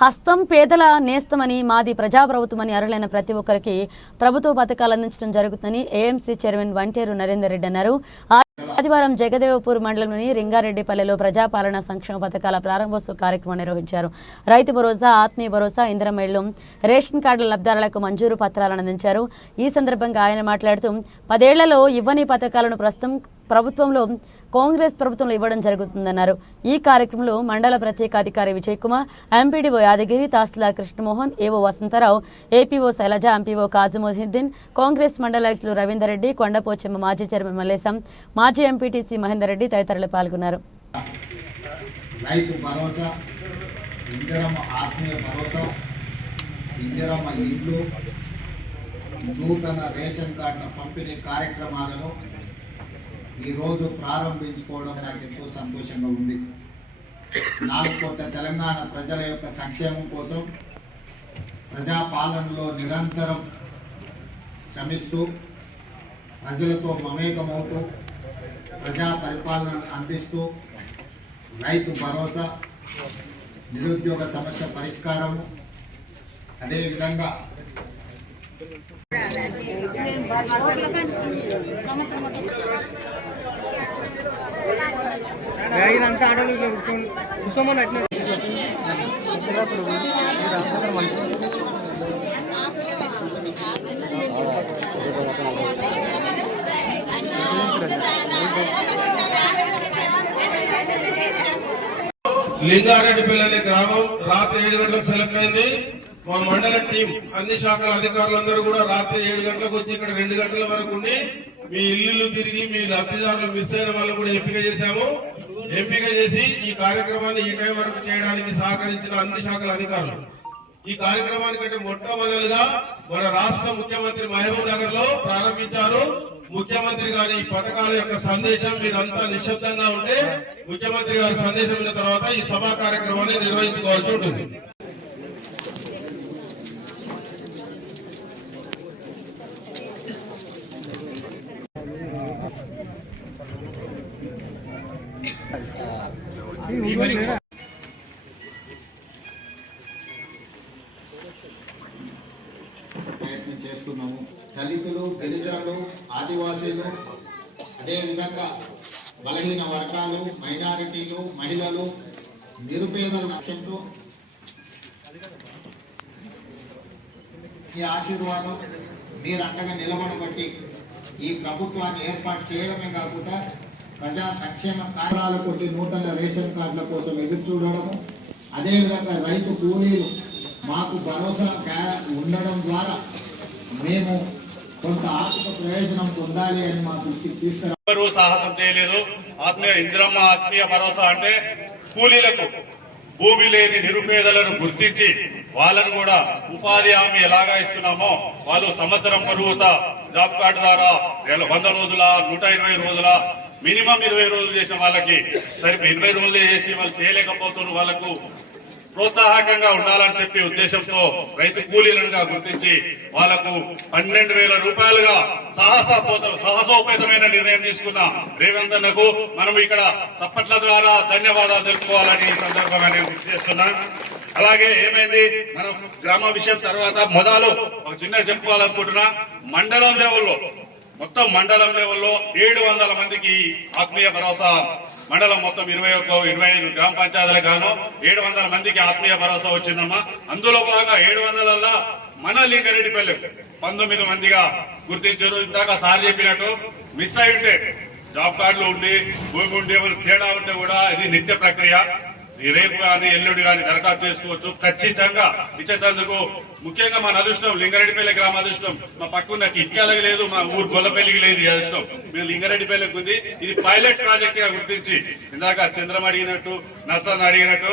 హస్తం పేదల నేస్తమని మాది ప్రజాప్రభుత్వమని అర్హులైన ప్రతి ఒక్కరికి ప్రభుత్వ పథకాలు అందించడం జరుగుతుందని ఏఎంసీ చైర్మన్ వంటేరు నరేందర్ రెడ్డి అన్నారు. ఆదివారం జగదేవపూర్ మండలంలోని రింగారెడ్డిపల్లెలో ప్రజాపాలన సంక్షేమ పథకాల ప్రారంభోత్సవ కార్యక్రమం నిర్వహించారు. రైతు భరోసా, ఆత్మీయ భరోసా, ఇందిరమ్మ ఇళ్లు, రేషన్ కార్డుల లబ్ధిదారులకు మంజూరు పత్రాలను అందించారు. ఈ సందర్భంగా ఆయన మాట్లాడుతూ 10 ఏళ్లలో ఇవ్వని పథకాలను ప్రస్తుతం ప్రభుత్వంలో కాంగ్రెస్ ప్రభుత్వంలో ఇవ్వడం జరుగుతుందన్నారు. ఈ కార్యక్రమంలో మండల ప్రత్యేక అధికారి విజయ్ కుమార్, ఎంపీడీఓ యాదగిరి, తహసీల్దార్ కృష్ణమోహన్, ఏవో వసంతరావు, ఏపీఓ శైలజ, ఎంపీఓ కాజుమొహిద్దీన్, కాంగ్రెస్ మండల అధ్యక్షులు రవీందర్ రెడ్డి, కొండపోచమ్మ, మాజీ చైర్మన్ మల్లేశం, మాజీ ఎంపీటీసీ మహేందర్ రెడ్డి తదితరులు పాల్గొన్నారు. రైతు భరోసా, ఇందిరమ్మ ఆత్మీయ భరోసా, ఇందిరమ్మ ఇల్లు, నూతన రేషన్ కార్డుల పంపిణీ కార్యక్రమాలను ఈరోజు ప్రారంభించుకోవడం నాకు ఎంతో సంతోషంగా ఉంది. 4 కోట్ల తెలంగాణ ప్రజల యొక్క సంక్షేమం కోసం ప్రజాపాలనలో నిరంతరం శ్రమిస్తూ ప్రజలతో మమేకమవుతూ ప్రజా పరిపాలన అందిస్తూ రైతు భరోసా, నిరుద్యోగ సమస్య పరిష్కారము, అదేవిధంగా లింగారెడ్డిపల్లి గ్రామం రాత్రి 7 గంటలకు సెలెక్ట్ అయింది. మా మండల టీం అన్ని శాఖల అధికారులందరూ కూడా రాత్రి 7 గంటలకు వచ్చి ఇక్కడ 2 గంటల వరకు ఉండి మీ ఇల్లు తిరిగి మీ లబ్ధిదారులు మిస్ అయిన వాళ్ళు కూడా ఎంపిక చేశాము. ఎంపిక చేసి ఈ కార్యక్రమాన్ని ఈ టైం వరకు చేయడానికి సహకరించిన అన్ని శాఖల అధికారులు. ఈ కార్యక్రమానికంటే మొట్టమొదటిగా మన రాష్ట్ర ముఖ్యమంత్రి మహబూబ్ నగర్ లో ప్రారంభించారు. ముఖ్యమంత్రి గారి ఈ పథకాల యొక్క సందేశం మీరంతా నిశ్శబ్దంగా ఉంటే ముఖ్యమంత్రి గారి సందేశం విన్న తర్వాత ఈ సభా కార్యక్రమాన్ని నిర్వహించుకోవాల్సి ఉంటుంది. ప్రయత్నం చేస్తున్నాము. దళితులు, గిరిజనులు, ఆదివాసీలు, అదేవిధంగా బలహీన వర్గాలు, మైనారిటీలు, మహిళలు, నిరుపేదల లక్ష్యంతో ఈ ఆశీర్వాదం మీరు అండగా నిలబడబట్టి ఈ ప్రభుత్వాన్ని ఏర్పాటు చేయడమే కాకుండా ప్రజా సంక్షేమ కార్యాల కొద్ది నూతన రేషన్ కార్డుల కోసం ఎదురు చూడడము, అదేవిధంగా రైతు కూలీలు మాకు భరోసా ఉండడం ద్వారా మేము కొంత ఆర్థిక ప్రయోజనం పొందాలి అని మా దృష్టికి తీసుకురారు. సాహసం చేయలేదు. ఇందిరమ్మ ఆత్మీయ భరోసా అంటే కూలీలకు, భూమి లేని నిరుపేదలను గుర్తించి వాళ్ళను కూడా ఉపాధి హామీ ఎలాగా ఇస్తున్నామో వాళ్ళు సంవత్సరం పొరుగుతా జాబ్ కార్డు ద్వారా 100 రోజుల, 120 రోజుల, మినిమం 20 రోజులు చేసిన వాళ్ళకి 20 రోజులే చేసి వాళ్ళు చేయలేకపోతున్న వాళ్ళకు ప్రోత్సాహకంగా ఉండాలని చెప్పి ఉద్దేశంతో రైతు కూలీలుగా గుర్తించి వాళ్లకు 12,000 రూపాయలుగా సాహసోపేతమైన నిర్ణయం తీసుకున్న రేవంత్ అన్నకు మనం ఇక్కడ చప్పట్ల ద్వారా ధన్యవాదాలు తెలుపుకోవాలని ఈ సందర్భంగా నేను గుర్తు చేస్తున్నా. అలాగే ఏమైంది, మనం గ్రామ విషయం తర్వాత మొదలు ఒక చిన్న చెప్పుకోవాలనుకుంటున్నా. మండలం లెవెల్లో, మొత్తం మండలం లెవెల్లో 700 మందికి ఆత్మీయ భరోసా, మండలం మొత్తం 25 గ్రామ పంచాయతీలకు గాను 700 మందికి ఆత్మీయ భరోసా వచ్చిందమ్మా. అందులో భాగంగా 700ల్లో మన లింగారెడ్డిపల్లి 19 మందిగా గుర్తించారు. ఇందాక సార్ చెప్పినట్టు మిస్ అయి ఉంటే జాబ్ కార్డులు ఉండి భూమి ఉండి తేడా ఉంటే కూడా ఇది నిత్య ప్రక్రియ. రేపు గాని ఎల్లుండి గాని దరఖాస్తు చేసుకోవచ్చు. ఖచ్చితంగా ఇచ్చేందుకు ముఖ్యంగా మన అదృష్టం లింగారెడ్డిపల్లి గ్రామ అదృష్టం. మా పక్కన ఇటుకలకి లేదు, మా ఊరు గొల్లపల్లికి లేదు ఈ అదృష్టం. మీరు లింగారెడ్డిపల్లికి ఉంది. ఇది పైలట్ ప్రాజెక్ట్ గా గుర్తించి ఇందాక చంద్రం అడిగినట్టు, నర్సన్ అడిగినట్టు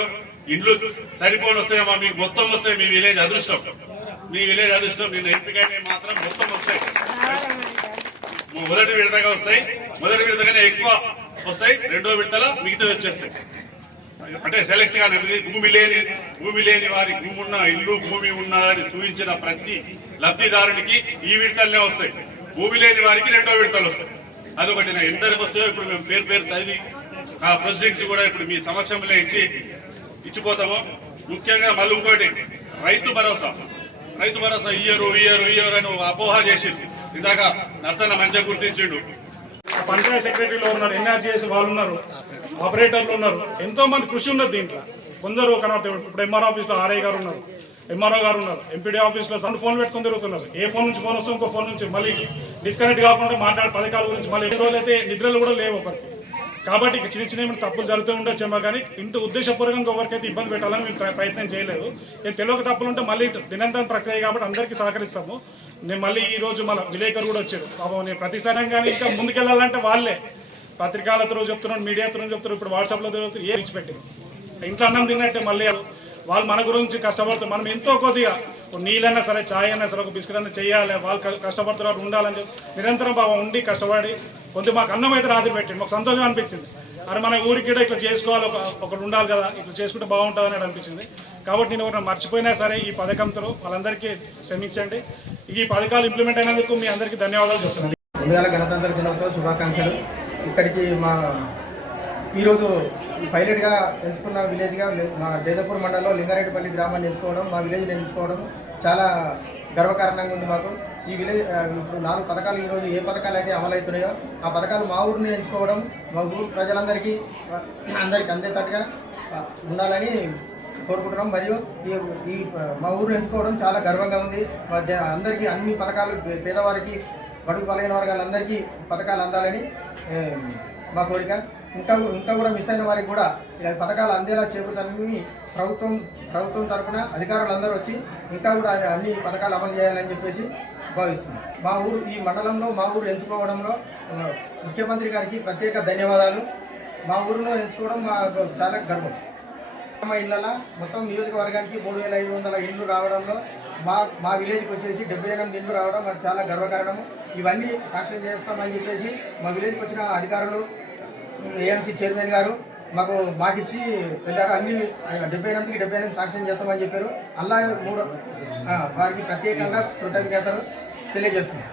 ఇండ్లు సరిపోని వస్తాయమ్మా, మీకు మొత్తం వస్తాయి. మీ విలేజ్ అదృష్టం, మీ విలేజ్ అదృష్టం. నిన్న ఎంపికైతే మాత్రం మొత్తం వస్తాయి. మొదటి విడతగా వస్తాయి, మొదటి విడతగానే ఎక్కువ వస్తాయి, రెండో విడతల మిగతా వచ్చేస్తాయి. అంటే సెలెక్ట్ గా భూమి లేని వారి భూమి ఉన్న ఇల్లు, భూమి ఉన్నదని చూపించిన ప్రతి లబ్ధిదారునికి ఈ విడతలనే వస్తాయి. భూమి లేని వారికి 2వ విడతలు వస్తాయి. అదొకటి. ఎందరికి వస్తాయో ఇప్పుడు మేము పేరు చదివి ఆ ప్రొసీడింగ్స్ కూడా ఇప్పుడు మీ సమక్షంలో ఇచ్చిపోతాము. ముఖ్యంగా మళ్ళీ ఇంకోటి రైతు భరోసా ఇయ్యరు అని అపోహ చేసింది. ఇందాక నర్సన్న మంచిగా గుర్తించిండు. పంచాయత్ సెక్రటరీలో ఉన్నారు, ఎన్ఆర్జీఎస్ వాళ్ళు ఉన్నారు, ఆపరేటర్లు ఉన్నారు, ఎంతో మంది కృషి ఉన్నది దీంట్లో. కొందరు కనబడతాయి. ఇప్పుడు ఎంఆర్ ఆఫీస్లో ఆర్ఐ గారు ఉన్నారు, ఎంఆర్ఓ గారు ఉన్నారు, ఎంపీడీ ఆఫీస్లో రెండు ఫోన్లు పెట్టుకుని తిరుగుతున్నారు. ఏ ఫోన్ నుంచి ఫోన్ వస్తే ఇంకో ఫోన్ నుంచి మళ్ళీ డిస్కనెక్ట్ కాకుండా మాట్లాడే పథకాల గురించి మళ్ళీ ఎన్ని రోజులైతే నిద్రలు కూడా లేవు ఒకరికి. కాబట్టి చిన్న చిన్న తప్పులు జరుగుతూ ఉండొచ్చేమో కానీ ఇంత ఉద్దేశపూర్వకంగా ఎవరికైతే ఇబ్బంది పెట్టాలని మేము ప్రయత్నం చేయలేదు. నేను తెలియక తప్పులు ఉంటే మళ్ళీ దినంతరం ప్రక్రియ కాబట్టి అందరికీ సహకరిస్తాము. నేను మళ్ళీ ఈ రోజు మన విలేకరు కూడా వచ్చారు. పాపం నేను ప్రతిసారం కానీ ఇంకా ముందుకెళ్ళాలంటే వాళ్ళే పత్రికలతో చెప్తున్నాను, మీడియాతో చెప్తున్నారు, ఇప్పుడు వాట్సాప్లో తిరుగుతారు. ఏ విడిచిపెట్టి ఇంట్లో అన్నం తిన్నట్టే మళ్ళీ వాళ్ళు మన గురించి కష్టపడుతారు. మనం ఎంతో కొద్దిగా నీళ్ళైనా సరే, ఛాయ్ అయినా సరే, ఒక బిస్కెట్ అయినా చేయాలి, వాళ్ళు కష్టపడుతున్నారు ఉండాలని చెప్పి నిరంతరం బాగా ఉండి కష్టపడి కొద్దిగా మాకు అన్నం అయితే రాత్రి పెట్టింది. మాకు సంతోషం అనిపించింది. అరే మన ఊరికి కూడా ఇట్లా చేసుకోవాలి, ఒకటి ఉండాలి కదా, ఇట్లా చేసుకుంటే బాగుంటుంది అని అనిపించింది. కాబట్టి నేను ఎవరైనా మర్చిపోయినా సరే ఈ పథకంతో వాళ్ళందరికీ క్షమించండి. ఈ పథకాలు ఇంప్లిమెంట్ అయినందుకు మీ అందరికీ ధన్యవాదాలు చెప్తున్నాను. ముందుగా గణతంత్ర దినోత్సవ శుభాకాంక్షలు. ఇక్కడికి ఈరోజు పైలట్గా ఎంచుకున్న విలేజ్గా మా జైదపూర్ మండలంలో లింగారెడ్డిపల్లి గ్రామాన్ని ఎంచుకోవడం, మా విలేజ్ని ఎంచుకోవడం చాలా గర్వకారణంగా ఉంది మాకు. ఈ విలేజ్ ఇప్పుడు 4 పథకాలు ఈరోజు ఏ పథకాలు అయితే అమలవుతున్నాయో ఆ పథకాలు మా ఊరిని ఎంచుకోవడం, మా ఊరు ప్రజలందరికీ అందేటట్టుగా ఉండాలని కోరుకుంటున్నాం. మరియు ఈ మా ఊరు ఎంచుకోవడం చాలా గర్వంగా ఉంది. అందరికీ అన్ని పథకాలు పేదవారికి, బడుగు బలైన వర్గాలందరికీ పథకాలు అందాలని మా కోరిక. ఇంకా కూడా మిస్ అయిన వారికి కూడా ఇలాంటి పథకాలు అందేలా చేకూర్చాలని ప్రభుత్వం తరఫున అధికారులందరూ వచ్చి ఇంకా కూడా అన్ని పథకాలు అమలు చేయాలని చెప్పేసి భావిస్తున్నాం. మా ఊరు ఈ మండలంలో మా ఊరు ఎంచుకోవడంలో ముఖ్యమంత్రి గారికి ప్రత్యేక ధన్యవాదాలు. మా ఊరును ఎంచుకోవడం మాకు చాలా గర్వం. మా ఇళ్ళ మొత్తం నియోజకవర్గానికి 3500 ఇండ్లు రావడంలో మా విలేజ్కి వచ్చేసి 78 ఇండ్లు రావడం మాకు చాలా గర్వకారణము. ఇవన్నీ సాక్ష్యం చేస్తామని చెప్పేసి మా విలేజ్కి వచ్చిన అధికారులు, ఏఎంసీ చైర్మన్ గారు మాకు మాటిచ్చి వెళ్ళారు. అన్ని 78 సాక్ష్యం చేస్తామని చెప్పారు. అలా వారికి ప్రత్యేకంగా కృతజ్ఞతలు తెలియజేస్తున్నాం.